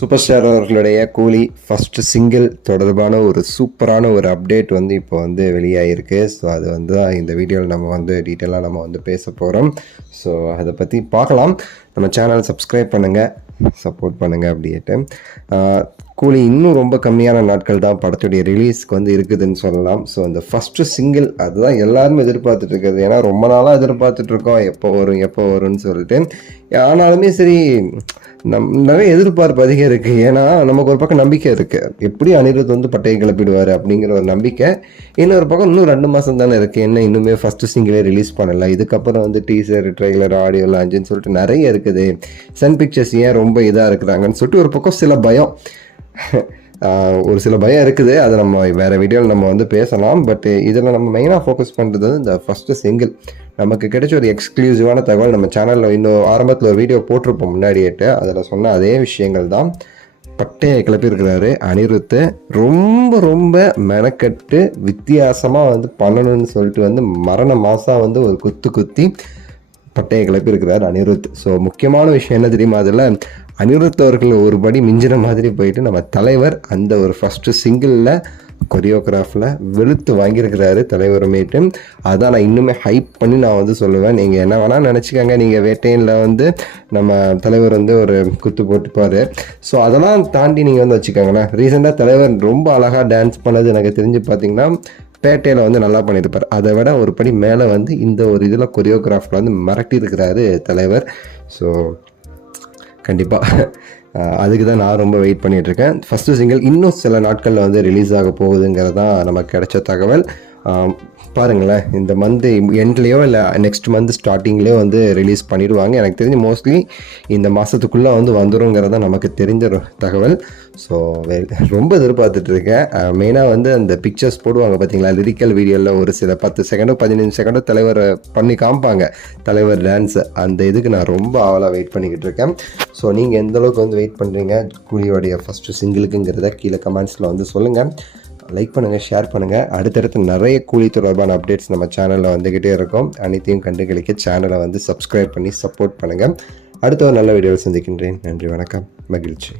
Super star அவர்களுடைய கூலி first single தொடர்பான ஒரு சூப்பரான ஒரு அப்டேட் வந்து இப்போ வந்து வெளியாகிருக்கு. ஸோ அது வந்து தான் இந்த வீடியோவில் நம்ம வந்து டீட்டெயிலாக நம்ம வந்து பேச போகிறோம். ஸோ அதை பற்றி பார்க்கலாம். நம்ம சேனல் சப்ஸ்கிரைப் பண்ணுங்கள், சப்போர்ட் பண்ணுங்கள். அப்படின்ட்டு கூலி இன்னும் ரொம்ப கம்மியான நாட்கள் தான் படத்துடைய ரிலீஸ்க்கு வந்து இருக்குதுன்னு சொல்லலாம். ஸோ அந்த ஃபஸ்ட்டு சிங்கிள் அதுதான் எல்லாருமே எதிர்பார்த்துட்டு இருக்கிறது. ஏன்னா ரொம்ப நாளாக எதிர்பார்த்துட்ருக்கோம் எப்போ வரும்னு சொல்லிட்டு. ஆனாலுமே சரி நிறைய எதிர்பார்ப்பு அதிகம் இருக்குது. ஏன்னா நமக்கு ஒரு பக்கம் நம்பிக்கை இருக்குது, எப்படி அனிருத் வந்து பட்டையை கிளப்பிடுவார் அப்படிங்கிற ஒரு நம்பிக்கை. இன்னொரு பக்கம் இன்னும் 2 மாதம் தானே இருக்குது, என்ன இன்னுமே ஃபஸ்ட்டு சிங்கிளே ரிலீஸ் பண்ணலை, இதுக்கப்புறம் வந்து டீசர் ட்ரெய்லர் ஆடியோ லான்ச்சுன்னு சொல்லிட்டு நிறைய இருக்குது. சன் பிக்சர்ஸ் ஏன் ரொம்ப இதாக இருக்கிறாங்கன்னு சொல்லிட்டு ஒரு பக்கம் சில பயம் ஒரு சில பயம் இருக்குது. அதை நம்ம வேறு வீடியோவில் நம்ம வந்து பேசலாம். பட் இதில் நம்ம மெயினாக ஃபோக்கஸ் பண்ணுறது வந்து இந்த ஃபஸ்ட்டு சிங்கிள். நமக்கு கிடைச்ச ஒரு எக்ஸ்க்ளூசிவான தகவல். நம்ம சேனலில் இன்னும் ஆரம்பத்தில் ஒரு வீடியோ போட்டிருப்போம் முன்னாடியேட்டு. அதில் சொன்ன அதே விஷயங்கள் தான். பட்டையை கிளப்பியிருக்கிறாரு அனிருத்து. ரொம்ப ரொம்ப மெனக்கட்டு வித்தியாசமாக வந்து பண்ணணும்னு சொல்லிட்டு வந்து மரண மாதம் வந்து ஒரு குத்தி பட்டையை கிளப்பியிருக்கிறார் அனிருத். ஸோ முக்கியமான விஷயம் என்ன தெரியுமா, அதில் அனிருத் அவர்கள் ஒரு படி மிஞ்சின மாதிரி போயிட்டு நம்ம தலைவர் அந்த ஒரு ஃபஸ்ட்டு சிங்கிளில் கொரியோகிராஃபில் வெளுத்து வாங்கியிருக்கிறாரு தலைவருமேட்டு. அதான் நான் இன்னுமே ஹைப் பண்ணி நான் வந்து சொல்லுவேன். நீங்கள் என்ன வேணால் நினச்சிக்கோங்க, நீங்கள் வேட்டையில் வந்து நம்ம தலைவர் வந்து ஒரு குத்து போட்டுப்பார். ஸோ அதெல்லாம் தாண்டி நீங்கள் வந்து வச்சுக்கோங்களேன், ரீசெண்டாக தலைவர் ரொம்ப அழகாக டான்ஸ் பண்ணது எனக்கு தெரிஞ்சு பார்த்தீங்கன்னா பேட்டையில் வந்து நல்லா பண்ணியிருப்பார். அதை விட ஒரு படி மேலே வந்து இந்த ஒரு இதில் கொரியோகிராஃபில் வந்து மிரட்டியிருக்கிறாரு தலைவர். ஸோ கண்டிப்பாக அதுக்கு தான் நான் ரொம்ப வெயிட் பண்ணிகிட்ருக்கேன். ஃபஸ்ட்டு சிங்கிள் இன்னும் சில நாட்களில் வந்து ரிலீஸ் ஆக போகுதுங்கிறது தான் நமக்கு கிடைச்ச தகவல். பாருங்களேன், இந்த மந்த் எண்ட்லேயோ இல்லை நெக்ஸ்ட் மந்த் ஸ்டார்டிங்லேயோ வந்து ரிலீஸ் பண்ணிடுவாங்க. எனக்கு தெரிஞ்சு மோஸ்ட்லி இந்த மாதத்துக்குள்ளே வந்து வந்துடுங்கிறத நமக்கு தெரிஞ்ச தகவல். ஸோ ரொம்ப எதிர்பார்த்துட்ருக்கேன். மெயினாக வந்து அந்த பிக்சர்ஸ் போடுவாங்க பார்த்தீங்களா, லிரிக்கல் வீடியோவில் ஒரு சில 10 செகண்டோ 15 செகண்டோ தலைவர் பண்ணி காமிப்பாங்க, தலைவர் டான்ஸு. அந்த இதுக்கு நான் ரொம்ப ஆவலாக வெயிட் பண்ணிக்கிட்டு இருக்கேன். ஸோ நீங்கள் எந்தளவுக்கு வந்து வெயிட் பண்ணுறீங்க கூலியோடைய ஃபஸ்ட்டு சிங்கிளுக்குங்கிறத கீழே கமெண்ட்ஸில் வந்து சொல்லுங்கள். லைக் பண்ணுங்கள், ஷேர் பண்ணுங்கள். அடுத்தடுத்து நிறைய கூலி தொடர்பான அப்டேட்ஸ் நம்ம சேனலில் வந்துக்கிட்டே இருக்கும். அனைத்தையும் கண்டுகளிக்க சேனலை வந்து சப்ஸ்கிரைப் பண்ணி சப்போர்ட் பண்ணுங்கள். அடுத்த ஒரு நல்ல வீடியோவில் சந்திக்கின்றேன். நன்றி, வணக்கம், மகிழ்ச்சி.